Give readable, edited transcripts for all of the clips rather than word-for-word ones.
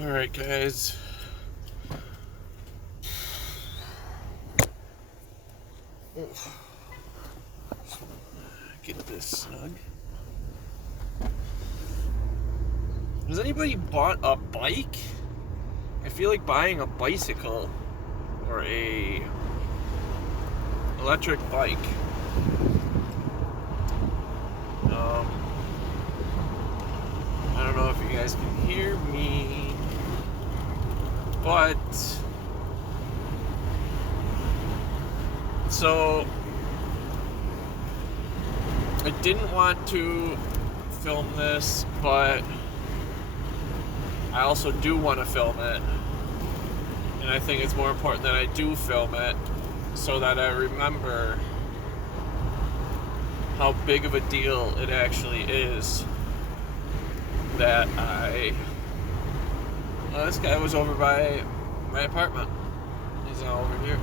Alright, guys. Get this snug. Has anybody bought a bike? I feel like buying a bicycle or a electric bike. I don't know if you guys can hear me, but so I didn't want to film this, but I also do want to film it, and I think it's more important that I do film it so that I remember how big of a deal it actually is that this guy was over by my apartment. He's not over here.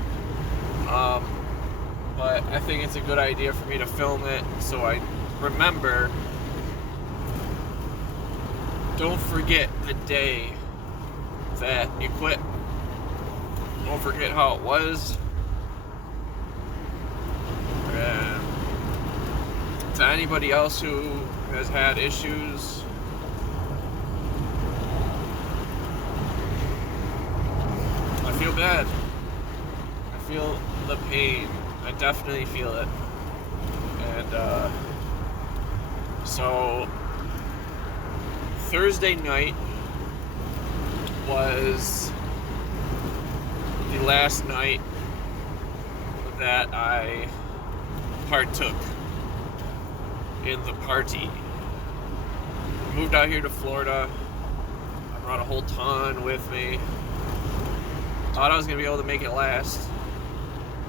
But I think it's a good idea for me to film it so I remember. Don't forget the day that you quit. Don't forget how it was. And to anybody else who has had issues, I feel bad. I feel the pain. I definitely feel it. And so Thursday night was the last night that I partook in the party. I moved out here to Florida. I brought a whole ton with me. Thought I was gonna be able to make it last.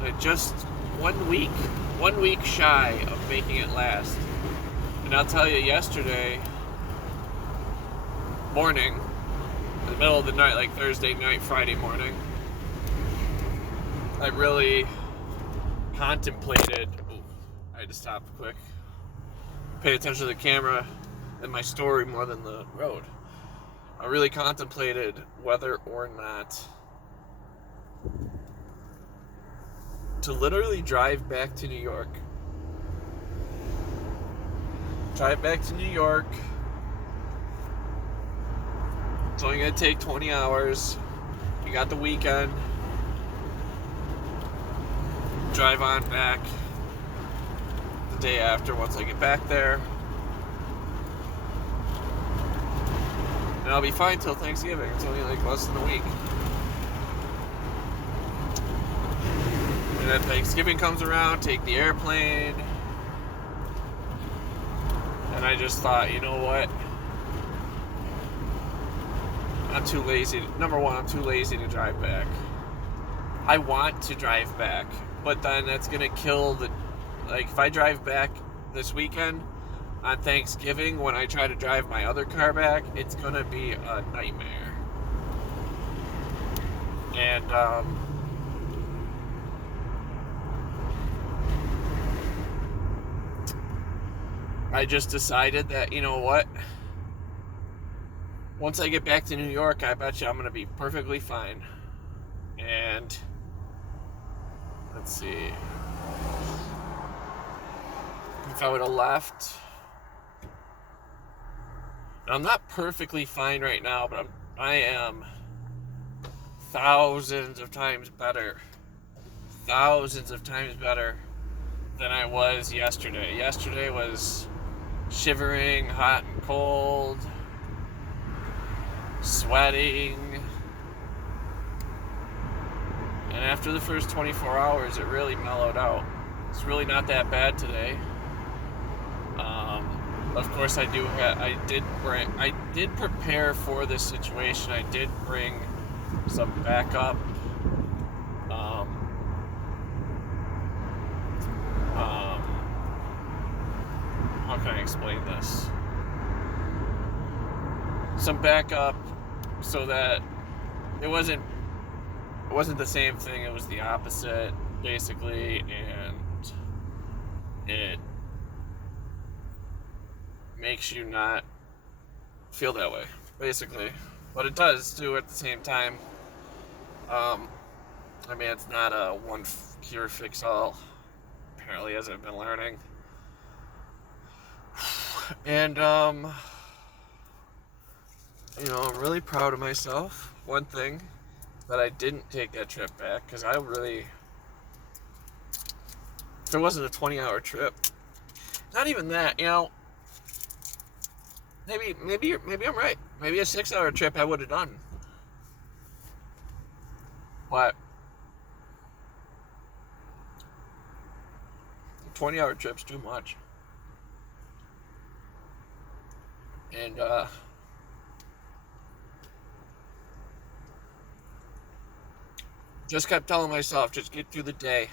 But just 1 week shy of making it last. And I'll tell you, yesterday morning, in the middle of the night, like Thursday night, Friday morning, I really contemplated. I had to stop quick. Pay attention to the camera and my story more than the road. I really contemplated whether or not to literally drive back to New York. Drive back to New York. It's only going to take 20 hours. You got the weekend. Drive on back the day after once I get back there. And I'll be fine till Thanksgiving. It's only like less than a week. And then Thanksgiving comes around, take the airplane. And I just thought, you know what? I'm too lazy. Number one, I'm too lazy to drive back. I want to drive back, but then that's going to kill the... Like, if I drive back this weekend on Thanksgiving, when I try to drive my other car back, it's going to be a nightmare. And, I just decided that, you know what? Once I get back to New York, I bet you I'm going to be perfectly fine. And let's see. If I would have left, I'm not perfectly fine right now, but I am thousands of times better than I was yesterday. Yesterday was shivering, hot and cold, sweating, and after the first 24 hours it really mellowed out. It's really not that bad today. Of course, I did prepare for this situation. I did bring some backup how can I explain this? Some backup so that it wasn't the same thing, it was the opposite, basically, and it makes you not feel that way, basically. but it does too at the same time. Um, I mean, it's not a one cure fix all, apparently, as I've been learning. And, I'm really proud of myself. One thing that I didn't take that trip back, because if it wasn't a 20-hour trip, not even that, maybe I'm right. Maybe a 6-hour trip I would have done. But 20-hour trip's too much. And just kept telling myself, just get through the day.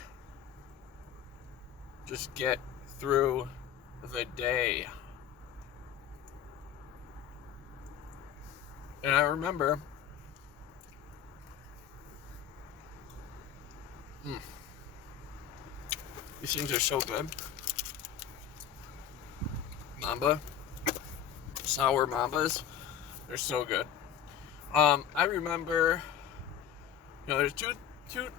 Just get through the day. And I remember these things are so good. Mamba. Sour Mambas. They're so good. I remember, there's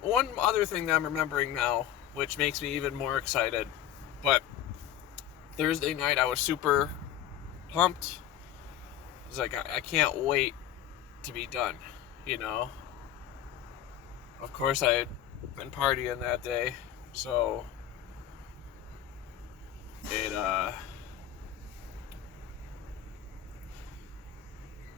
one other thing that I'm remembering now, which makes me even more excited. But Thursday night, I was super pumped. I was like, I can't wait to be done, Of course, I had been partying that day, so it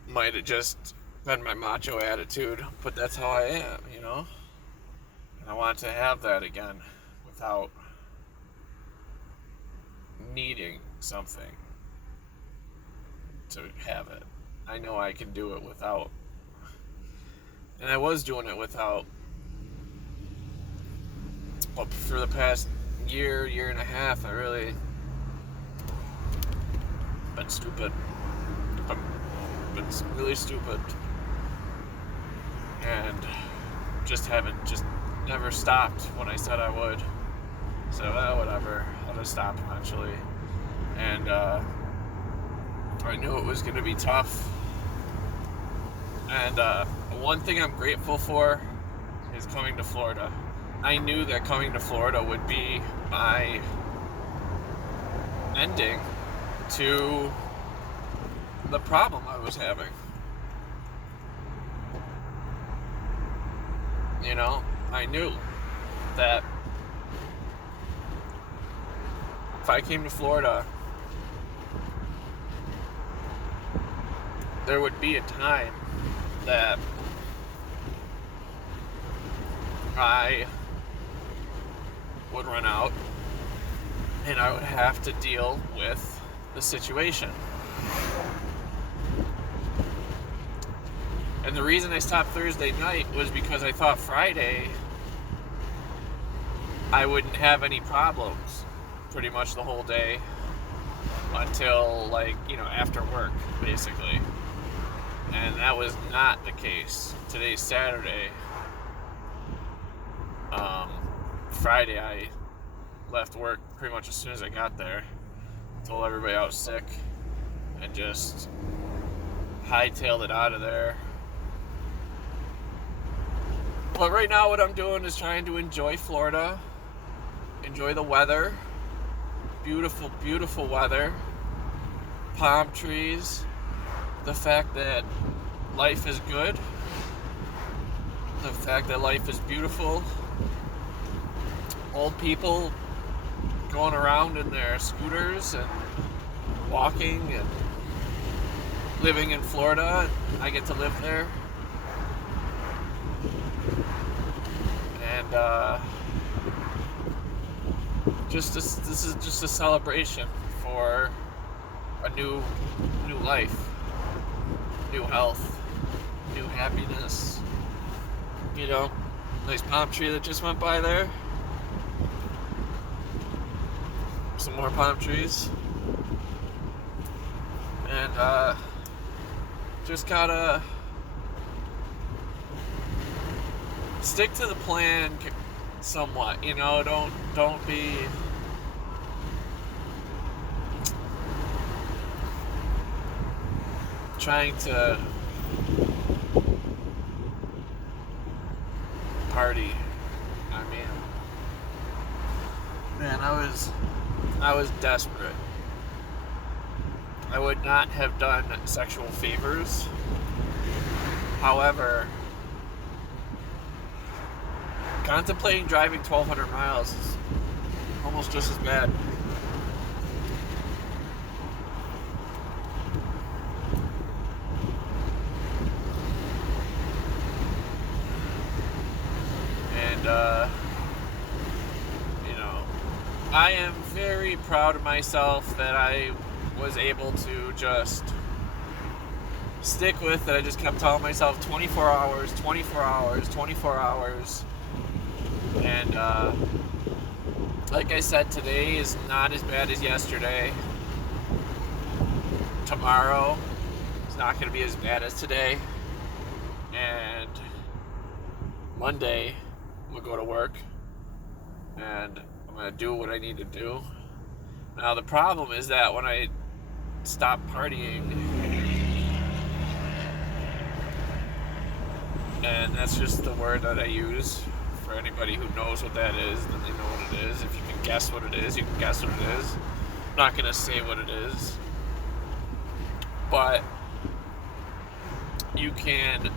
might have just been my macho attitude, but that's how I am, And I want to have that again without needing something to have it. I know I can do it without. And I was doing it without. But for the past year and a half, I really been stupid. Been really stupid. And just never stopped when I said I would. So, whatever. I'll just stop eventually. And I knew it was going to be tough. And one thing I'm grateful for is coming to Florida. I knew that coming to Florida would be my ending to the problem I was having. I knew that if I came to Florida, there would be a time that I would run out and I would have to deal with the situation. And the reason I stopped Thursday night was because I thought Friday I wouldn't have any problems pretty much the whole day until after work, basically. And that was not the case. Today's Saturday. Friday I left work pretty much as soon as I got there. Told everybody I was sick and just hightailed it out of there. But right now what I'm doing is trying to enjoy Florida. Enjoy the weather. Beautiful, beautiful weather. Palm trees. The fact that life is good. The fact that life is beautiful. Old people going around in their scooters and walking and living in Florida. I get to live there. And this is just a celebration for a new life, new health, new happiness. Nice palm tree that just went by there. Some more palm trees. And just gotta stick to the plan somewhat, don't be trying to party. I mean, man, I was desperate. I would not have done sexual favors. However, contemplating driving 1,200 miles is almost just as bad. And, I am very proud of myself that I was able to just stick with it. I just kept telling myself 24 hours, 24 hours, 24 hours. And like I said, today is not as bad as yesterday. Tomorrow is not going to be as bad as today. And Monday, I'm going to go to work. And I'm going to do what I need to do. Now, the problem is that when I stop partying, and that's just the word that I use for anybody who knows what that is, then they know what it is. If you can guess what it is, you can guess what it is. I'm not going to say what it is, but you can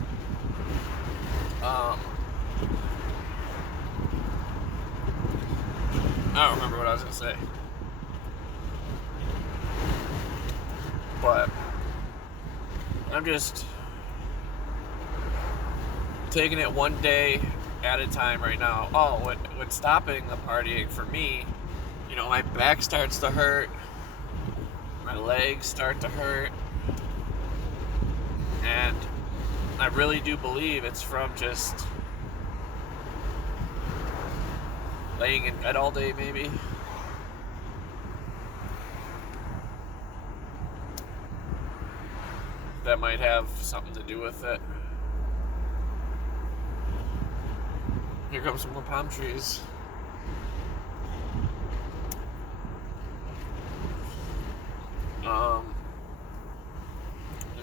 I don't remember what I was going to say. But I'm just taking it one day at a time right now. Oh, when stopping the partying for me, my back starts to hurt, my legs start to hurt, and I really do believe it's from just laying in bed all day, maybe. That might have something to do with it. Here comes some more palm trees.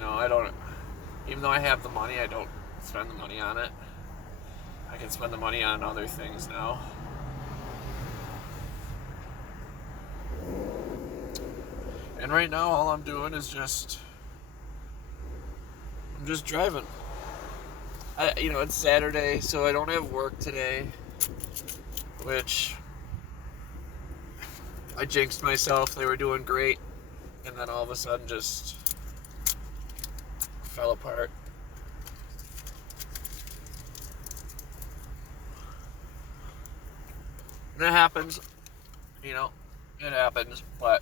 I don't, even though I have the money, I don't spend the money on it. I can spend the money on other things now. And right now, all I'm doing is I'm just driving. It's Saturday, so I don't have work today, which I jinxed myself. They were doing great, and then all of a sudden just fell apart. And it happens, it happens, but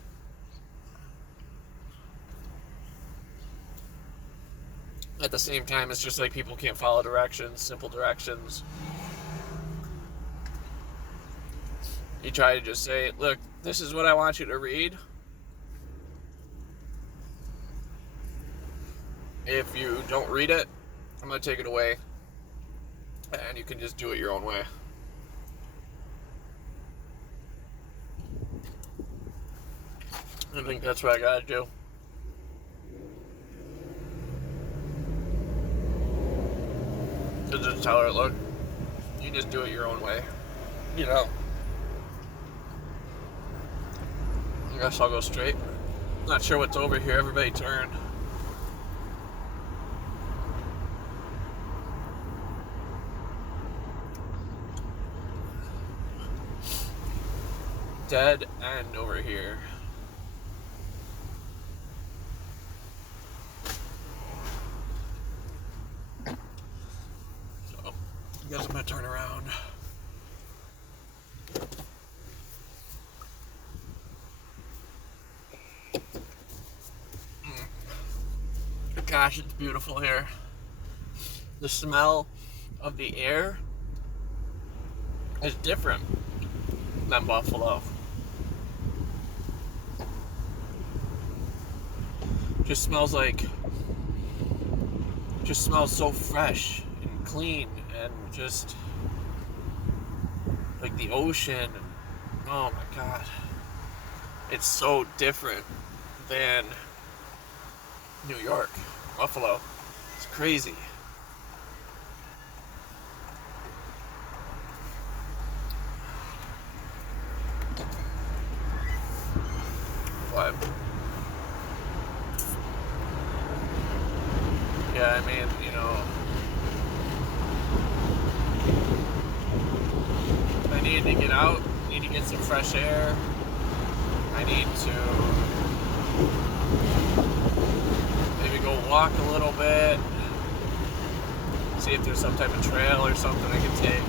at the same time, it's just like people can't follow directions, simple directions. You try to just say, look, this is what I want you to read. If you don't read it, I'm going to take it away. And you can just do it your own way. I think that's what I got to do. To just tell her, look, you just do it your own way. I guess I'll go straight. Not sure what's over here. Everybody turn. Dead end over here. So, I guess I'm gonna turn around. Gosh, it's beautiful here. The smell of the air is different than Buffalo. Just smells so fresh and clean and just like the ocean. Oh my God. It's so different than New York, Buffalo. It's crazy. Yeah, I mean, I need to get out, need to get some fresh air. I need to maybe go walk a little bit, see if there's some type of trail or something I can take.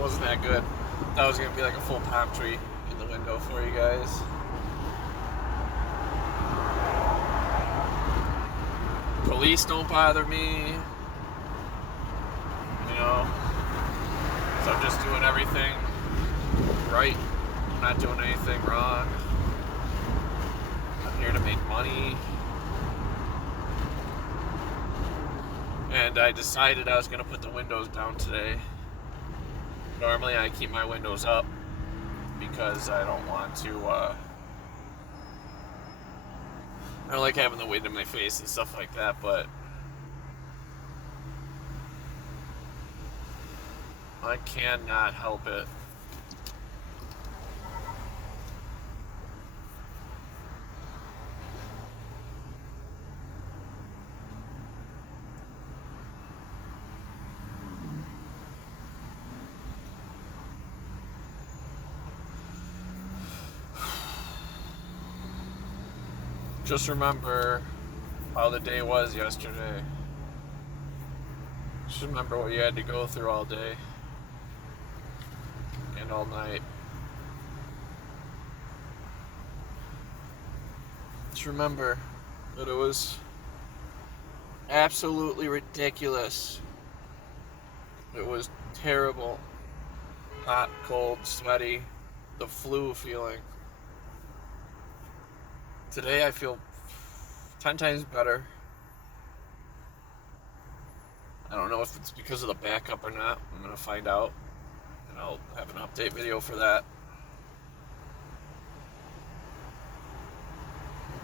Wasn't that good. That was gonna be like a full palm tree in the window for you guys. Police don't bother me, so I'm just doing everything right. I'm not doing anything wrong. I'm here to make money. And I decided I was gonna put the windows down today. Normally I keep my windows up because I don't want to, I don't like having the wind in my face and stuff like that, but I cannot help it. Just remember how the day was yesterday. Just remember what you had to go through all day and all night. Just remember that it was absolutely ridiculous. It was terrible. Hot, cold, sweaty, the flu feeling. Today I feel 10 times better. I don't know if it's because of the backup or not. I'm going to find out, and I'll have an update video for that.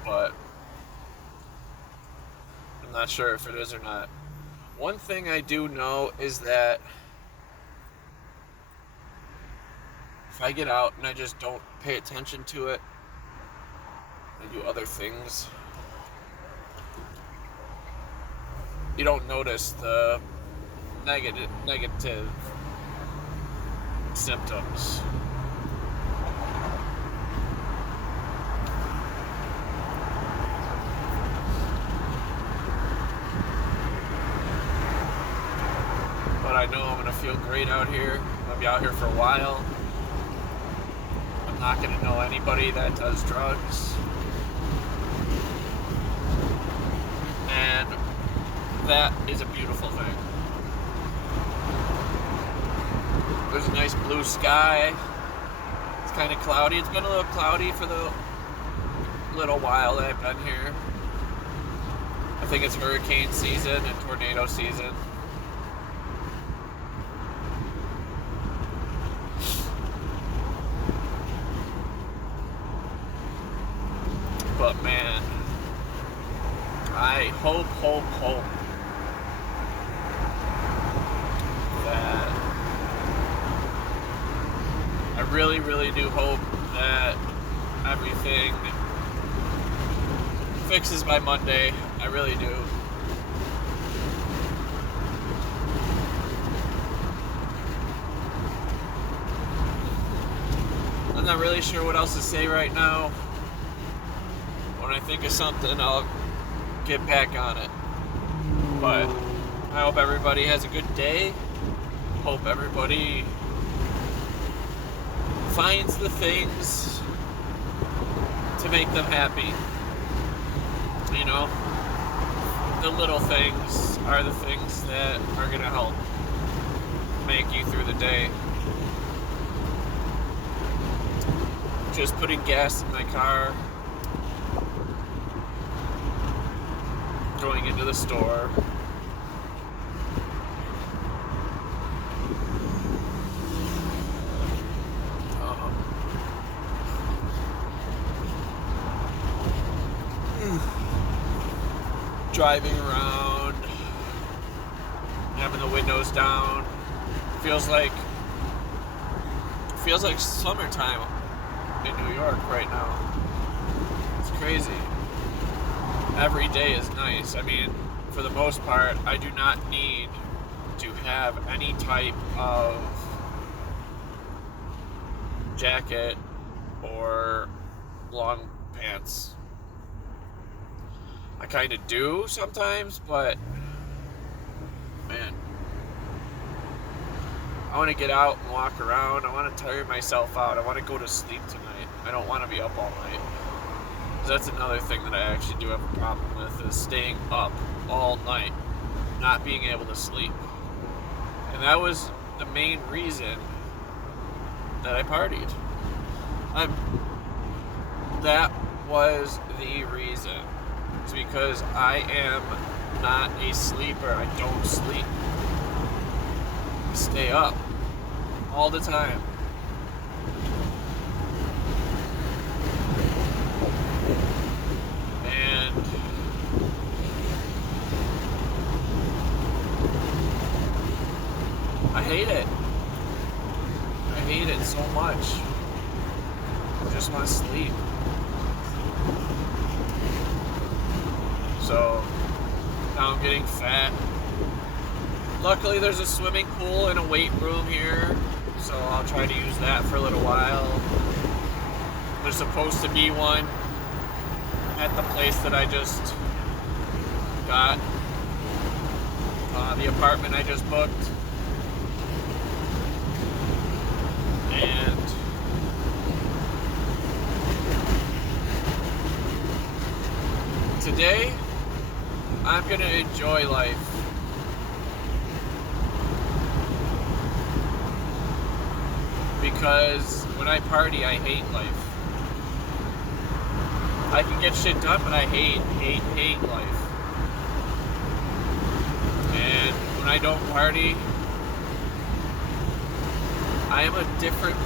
But I'm not sure if it is or not. One thing I do know is that if I get out and I just don't pay attention to it, I do other things, you don't notice the negative symptoms. But I know I'm going to feel great out here. I'm going to be out here for a while. I'm not going to know anybody that does drugs. And that is a beautiful thing. There's a nice blue sky. It's kind of cloudy. It's been a little cloudy for the little while that I've been here. I think it's hurricane season and tornado season. But man, I hope that I really do hope that everything fixes by Monday. I really do. I'm not really sure what else to say right now. When I think of something, I'll get back on it. But I hope everybody has a good day. Hope everybody finds the things to make them happy. The little things are the things that are going to help make you through the day. Just putting gas in my car, going into the store, driving around, having the windows down. Feels like summertime in New York right now. It's crazy. Every day is nice. I mean, for the most part, I do not need to have any type of jacket or long pants. I kind of do sometimes, but man, I want to get out and walk around. I want to tire myself out. I want to go to sleep tonight. I don't want to be up all night. 'Cause that's another thing that I actually do have a problem with, is staying up all night, not being able to sleep. And that was the main reason that I partied. That was the reason. It's because I am not a sleeper. I don't sleep. I stay up all the time. And I hate it. I hate it so much. I just want to sleep. So now I'm getting fat. Luckily there's a swimming pool and a weight room here, so I'll try to use that for a little while. There's supposed to be one at the place that I just got, the apartment I just booked. And today, I'm gonna enjoy life. Because when I party, I hate life. I can get shit done, but I hate life. And when I don't party, I am a different